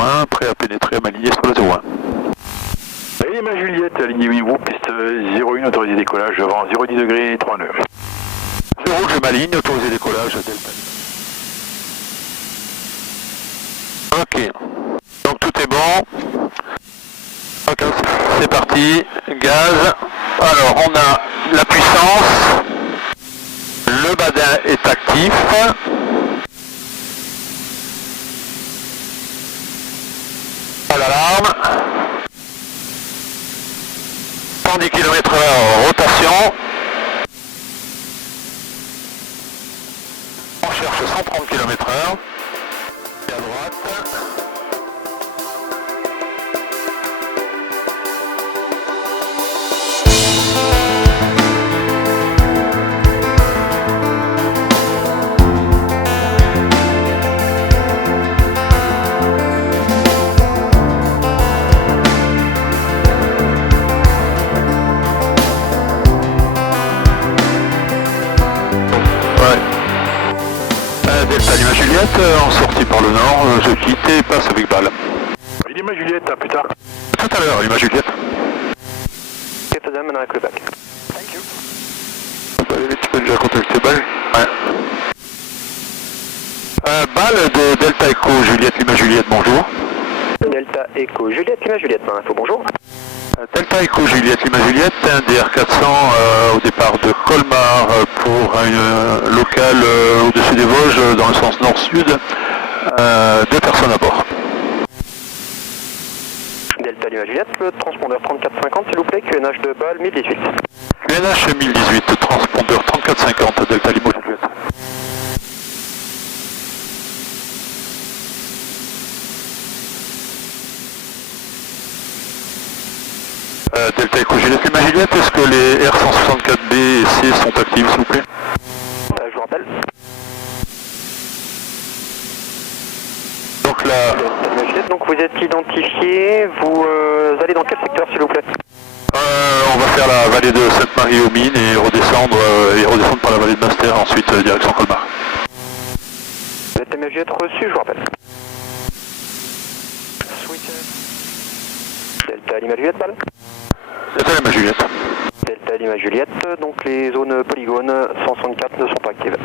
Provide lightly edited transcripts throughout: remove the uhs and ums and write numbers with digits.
01, prêt à pénétrer à m'aligner sur le 01. Lima Juliette, ligne 8 groupe, piste 01, autorisé décollage, vent 010 degrés, 3 nœuds. 0, je m'aligne, autorisé décollage, Delta. Ok, donc tout est bon. Ok, c'est parti, gaz. Alors on a la puissance, le badin est actif. À l'alarme. 110 km/h rotation. On cherche 130 km/h. Et à droite. Delta Lima Juliette, en sortie par le nord, je quitte et passe avec balle. Lima Juliette, à plus tard. Tout à l'heure, Lima Juliette. Okay, to them and I call back. Thank you. Tu peux déjà contacter balle. Ouais. Balle de Delta Echo Juliette Lima Juliette, bonjour. Delta Echo Juliette Lima Juliette, par info, bonjour. Delta Echo Juliette Lima Juliette, un DR400 au départ de Colmar pour un local au-dessus des Vosges dans le sens nord-sud, 2 personnes à bord. Delta Lima Juliette, le transpondeur 3450 s'il vous plaît, QNH de balle 1018. QNH 1018, transpondeur 3450, Delta Lima Juliette. Delta Echo Juliette Lima Juliette, est-ce que les R164B et C sont actifs s'il vous plaît? Je vous rappelle. Donc là... Delta Lima Juliette, donc vous êtes identifié, vous allez dans quel secteur s'il vous plaît? On va faire la vallée de Sainte-Marie-aux-Mines et redescendre par la vallée de Master, ensuite direction Colmar. Delta Lima Juliette reçu, je vous rappelle. Delta Lima Juliette, balle. Delta Lima Juliette. Delta Lima Juliette, donc les zones polygones 164 ne sont pas actives.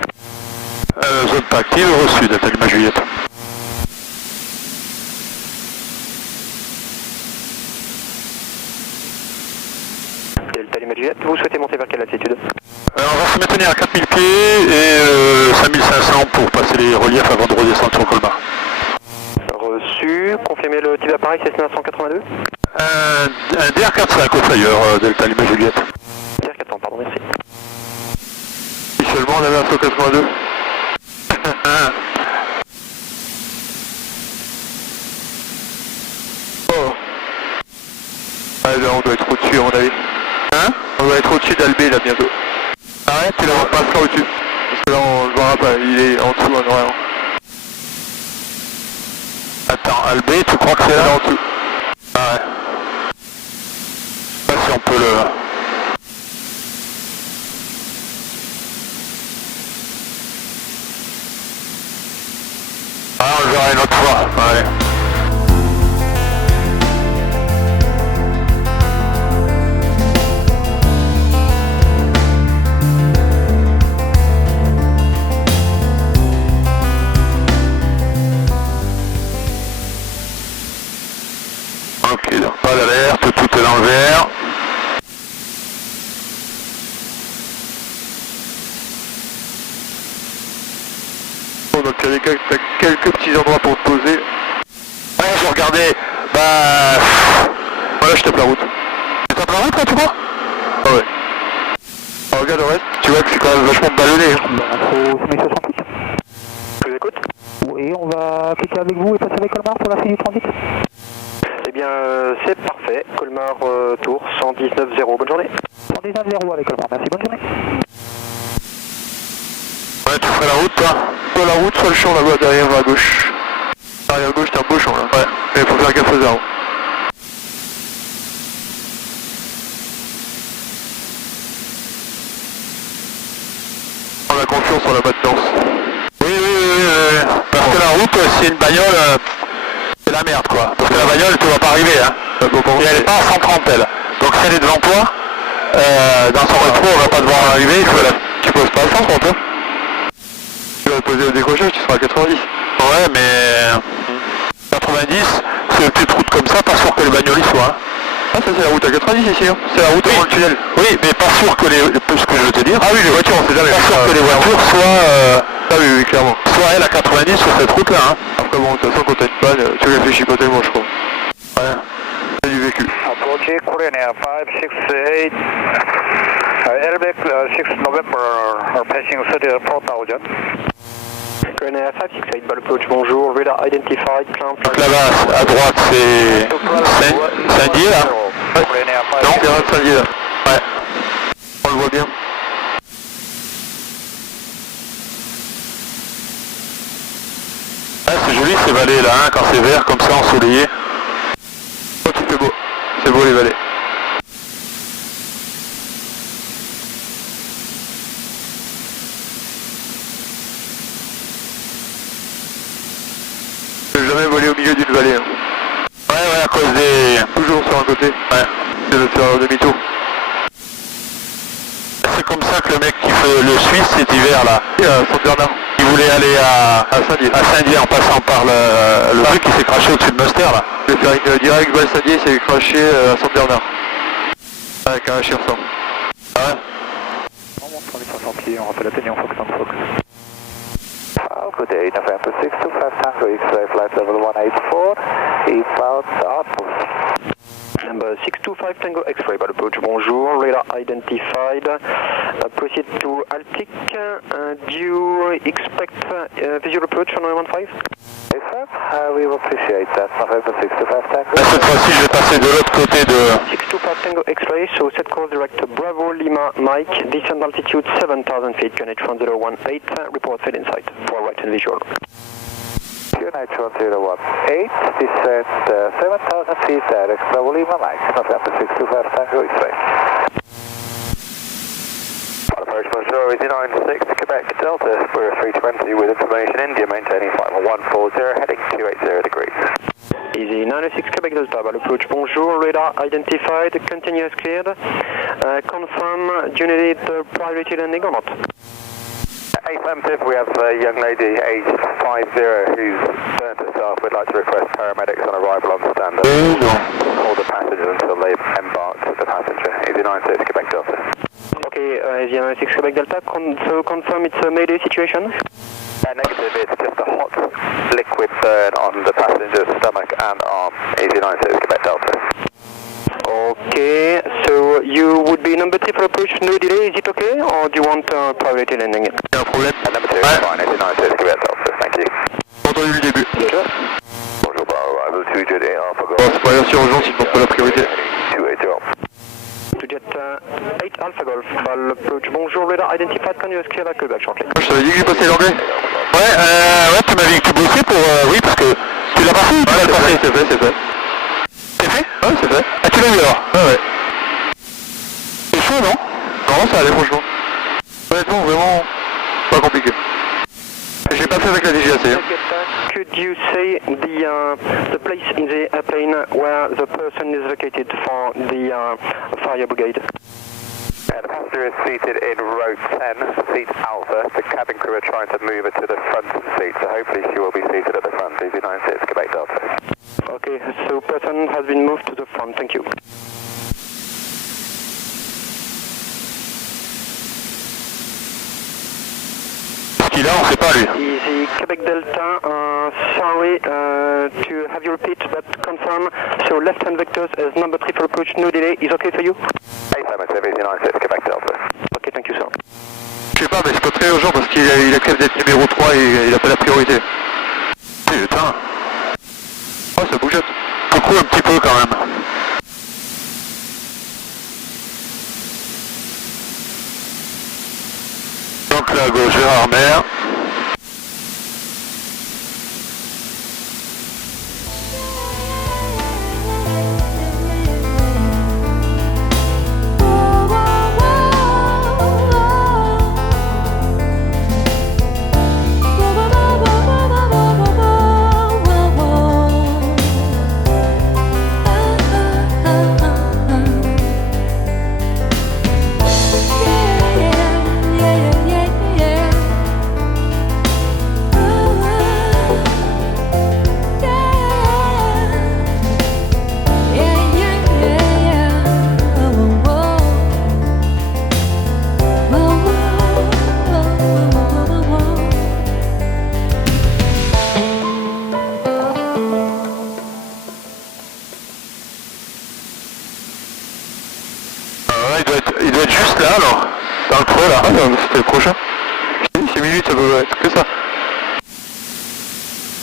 Zone pas active, reçu, Delta Lima Juliette. Delta Lima Juliette, vous souhaitez monter vers quelle altitude? On va se maintenir à 4000 pieds et 5500 pour passer les reliefs avant de redescendre sur Colmar. Reçu, confirmez le type d'appareil, c'est 982. Un DR45 au flyer, Delta Lima Juliette. DR400, pardon, merci. Si seulement on avait un 182. Oh. Ah là on doit être au-dessus à mon avis. Hein? On doit être au-dessus d'Albé là bientôt. Arrête, tu la passera au-dessus. Parce que là on ne verra pas, il est en dessous vraiment. Attends, Albé, tu crois que c'est là en dessous? Ah ouais. Je sais pas si on peut le... Ah, on le verra une autre fois, ouais. Ok, donc pas d'alerte, tout est dans le vert. Bon, donc il y a quelques petits endroits pour te poser. Ouais, j'ai regardé. Bah... Voilà, je tape la route. Tu tapes la route là, tu crois? Ah ouais. Alors, regarde le reste, tu vois que c'est quand même vachement ballonné. Info 68. Je vous écoute. Oui, on va cliquer avec vous et passer avec Colmar pour la fin du transit. Eh bien, c'est parfait. Colmar Tour 119.0. Bonne journée. 119.0 avec Colmar, merci, bonne journée. Ouais, tu ferais la route, toi? Soit la route, soit le champ là-bas, derrière à gauche. Derrière à gauche, t'as un beau champ là. Ouais, mais il faut faire gaffe aux arbres. On a confiance en la maintenance. Oui, parce que la route, c'est une bagnole, c'est la merde quoi. Parce que la bagnole, tu vas pas arriver, hein. Et elle est pas à 130 elle. Donc si elle est devant toi, dans son rétro, on va pas devoir arriver, tu poses pas à 130 hein. Tu vas te poser au décrochage, tu seras à 90. Ouais, mais 90, c'est une petite route comme ça, pas sûr que les bagnoles y soient. Hein. Ah, ça c'est la route à 90 ici, hein. C'est la route avant le tunnel. Oui, mais pas sûr que ce que je veux te dire. Ah oui, les voitures, on sait jamais. Pas sûr que les voitures soient... Ah oui, clairement. Soit elle à 90 sur cette route-là, hein. Après bon, de toute façon, quand t'as une panne, tu réfléchis pas tellement, je crois. Ouais, c'est du vécu. Approach Korean Air 568, Airbag 6 November, passing 34,000. Korean Air 568, ball approach, bonjour, radar identified, climb. Donc là-bas, à droite, c'est Saint-Dié, là. Ouais. Non, c'est Saint-Dié, là. Ouais. On le voit bien. Ouais, c'est joli ces vallées là, hein, quand c'est vert comme ça, ensoleillé. Oh, c'est beau. C'est beau les vallées. J'ai jamais volé au milieu d'une vallée. Hein. Ouais, à cause des... Toujours sur un côté. Ouais, c'est de faire demi-tour. C'est comme ça que le mec qui fait le Suisse cet hiver là, à Saint-Bernard, il voulait aller à Saint-Dié en passant par le truc qui s'est craché au-dessus de Mustère là. Il voulait faire une direct vers Saint-Dié, il s'est craché à Saint-Bernard. Avec un chien sang. Ah ouais. On monte sur les 500 pieds, on rappelle la peine et on foc dans le foc. Good day, November 625 Tango X-ray flight level 184, eastbound outpost. Number 625 Tango X-ray by approach, bonjour, radar identified. Proceed to Altic. Do you expect visual approach on 115? Yes sir, we will appreciate that. November 625 Tango. Cette fois-ci, je vais passer de l'autre côté de... 625 Tango X-ray, so set course direct Bravo Lima Mike, descent altitude 7,000 feet, QNH 1018, report field in sight, for right and visual. QNH 1018, descent 7,000 feet, direct Bravo Lima Mike, November 625 Tango X-ray. Approach bonjour, Easy 96, Quebec Delta, we're 320 with information India, maintaining flight 140, heading 280 degrees. Easy 96 Quebec Delta, approach bonjour, radar identified, continuous cleared, confirm, do you need priority landing or not? Affirmative, we have a young lady aged 50 who's burnt herself, we'd like to request paramedics on arrival on standard. Hold the passengers until they embark with the passenger. Easy 96 Quebec Delta. Okay, Easy 96 Quebec Delta, so confirm it's a Mayday situation? Negative, it's just a hot liquid burn on the passenger's stomach and arm. Easy 96 Quebec Delta. Okay, so you would be number 3 for approach, no delay, is it okay? Or do you want priority landing? Y'a un problème. Number 2 is fine, Easy 96 Quebec Delta, thank you. J'ai entendu le début. Bonjour, arrival 2 Jet Alpha Golf. Bon, c'est pas bien si urgent, s'il ne demande pas la priorité. 280. To Jet 8 Alpha Golf, ball approach, bonjour, radar identified, can you clear that Quebec shortly? Je t'avais dit que j'ai passé l'anglais. Ouais, tu m'avais dit que tu bossais pour... oui, parce que tu l'as pas fait ou tu l'as pas fait? C'est fait. C'est fait? Ouais, c'est fait. Ah, tu l'as vu alors? Ouais. C'est chaud, non? Non, ça allait franchement. Honnêtement, vraiment pas compliqué. J'ai pas fait avec la DGAC. Hein. Could you say the place in the airplane where the person is located for the fire brigade? The passenger is seated in row 10, seat Alpha. The cabin crew are trying to move her to the front seat, so hopefully she will be seated at the front. Easy 96 Quebec Delta. Okay, so person has been moved to the front. Thank you. Ce qu'il a, on sait pas lui. Easy Quebec Delta, sorry to have you repeat, but confirm. So left-hand vectors as number 3 for approach, no delay. Is okay for you? Affirmative, Easy 96 Quebec Delta. Okay, thank you, sir. Je sais pas, mais c'est pas très urgent parce qu'il a qu'à d'être numéro 3 et il a pas la priorité. Putain. Ouais, ça bougeote. Beaucoup un petit peu quand même. Donc là à gauche, Gérard Mer. piste là alors. Dans le creux là. Ah non, c'était le prochain. C'est minutes, ça peut être que ça.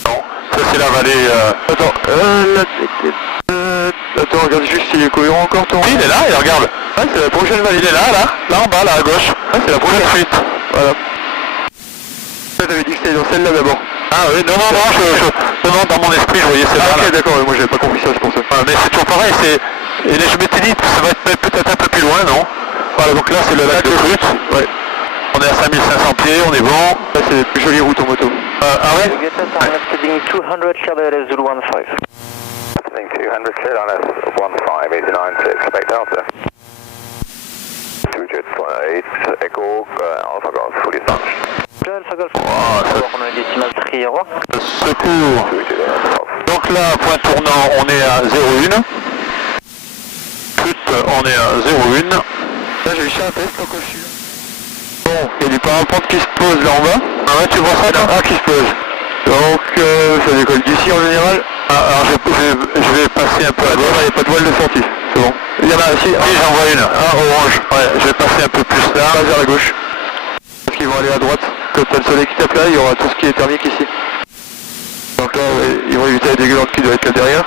Non, ça c'est la vallée. Attends, attends, regarde juste s'il est cohérent encore ton. Oui, il est là, et regarde. Ah, c'est la prochaine vallée. Il est là en bas, là à gauche. Ah, c'est la prochaine fuite. Voilà. T'avais dit que c'était dans celle-là d'abord. Ah oui, non, dans mon esprit, je voyais celle-là. Ah, ok, d'accord, moi j'avais pas compris ça, c'est pour ça. Ah, mais c'est toujours pareil, et là, je m'étais dit que ça va être peut-être un peu plus loin, non? Voilà, donc là c'est le lac de Flûte. Ouais. On est à 5500 pieds, on est bon. Là c'est les plus jolies routes en moto. Ah ouais? Heading 200 Charlie Zulu 15. Heading 200 Charlie 15, easy 96, Quebec Delta. 2.8 Echo, Alpha Golf, fully launched. Alpha Golf, on a une décimale Triero. Secours. Donc là, point tournant, on est à 0,1. Flûte, on est à 0,1. Là j'ai eu ça à test quand je suis. Bon, il y a du parapente qui se pose là en bas. Ah ouais, tu vois ça là? Ah, qui se pose. Donc ça décolle d'ici en général. Ah, alors je vais passer un peu à gauche. Il n'y a pas de voile de sortie, c'est bon. Il y en a ici, j'en vois une. Ah, orange. Ouais, je vais passer un peu plus là. Pas vers la gauche. Parce qu'ils vont aller à droite. Quand t'as le soleil qui tape là, il y aura tout ce qui est thermique ici. Donc là, ils vont éviter la dégueulante qui doit être là derrière.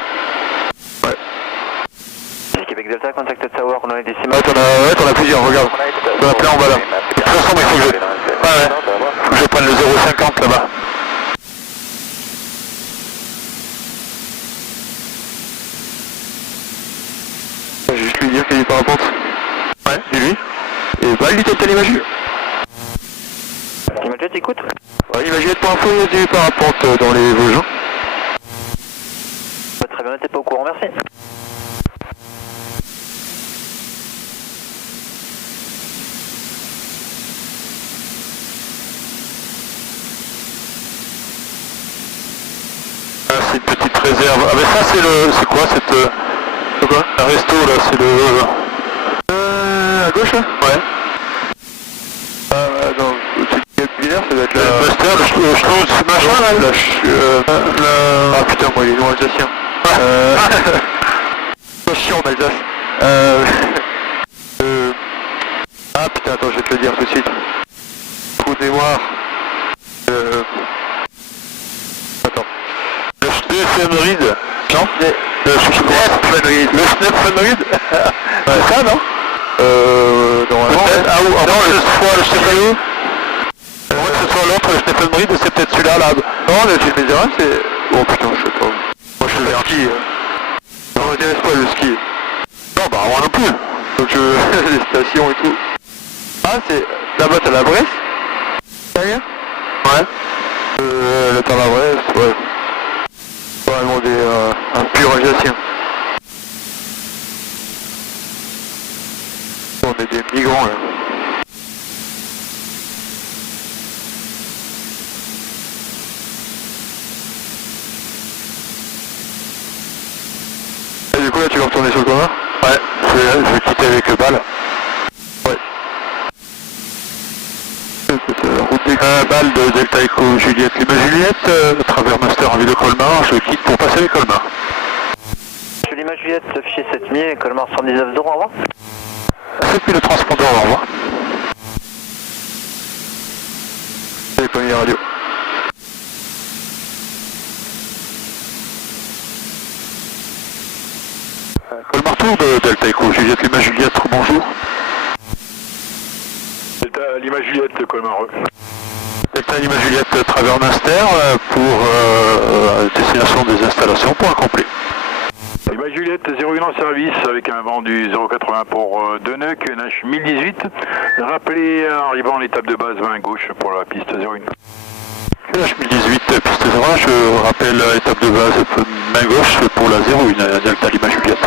Ouais. Québec Delta, contact Tower, on a des décimales. Ouais, t'en as plusieurs, regarde. T'en as plein en bas là. De toute façon, il faut que faut que je prenne le 0,50 là-bas. Je vais juste lui dire qu'il y a du parapente. Ouais, dis-lui. Et bah, lui tête à l'image. L'image, t'écoutes? Ouais, l'image pour info, il y a du parapente dans les Vosges. Très bien, t'es pas au courant, merci. C'est une petite réserve. Ah mais ça c'est quoi cette... C'est quoi? Un resto là, c'est le... à gauche là? Ouais. Non, c'est binaire, ça doit être le Buster, le Schnauz, machin là. Ah putain, moi il est loin alsacien. C'est chiant en Alsace. Ah putain, attends, je vais te le dire tout de suite. Coup de mémoire. Attends. Le Schnepfenried. Non? Le Schnepfenried. Le Schnepfenried. C'est ça, non? Normalement. Ah ou non, le Schnepfenried. Moi que ce soit l'autre, le Schnepfenried, c'est peut-être celui-là là. Non, le Schnepfenried, c'est... Oh putain, je sais pas. Moi je fais le ski. Non, m'intéresse pas le ski. Non, bah moi non plus. Donc les stations et tout. Ah, c'est... Là-bas t'as la Bresse. Derrière? Ouais. Le temps la Bresse, ouais. Vraiment un pur alsacien. On est des migrants là. Et du coup là tu vas retourner sur le commun? Ouais, je vais quitter avec le bal. Ouais. Route des balles de Delta Echo Juliette Lima Juliette, travers Master en ville de Colmar, je quitte pour passer avec Colmar. Lima Juliette, fichier 7000, Colmar 119 0, au revoir. 7000 le transpondeur, au revoir. Et pas mis la radio. Colmar Tour de Delta Echo Juliette Lima Juliette, bonjour. Delta Lima Juliette, Colmar. Delta Lima Juliette, travers Master pour destination des installations, point complet. Lima Juliette, 01 en service avec un vent du 0,80 pour Deneuc, NH 1018. Rappelez en arrivant l'étape de base 20 gauche pour la piste 01. NH 1018, piste 01, je rappelle l'étape de base main gauche pour la 01, Delta Lima Juliette.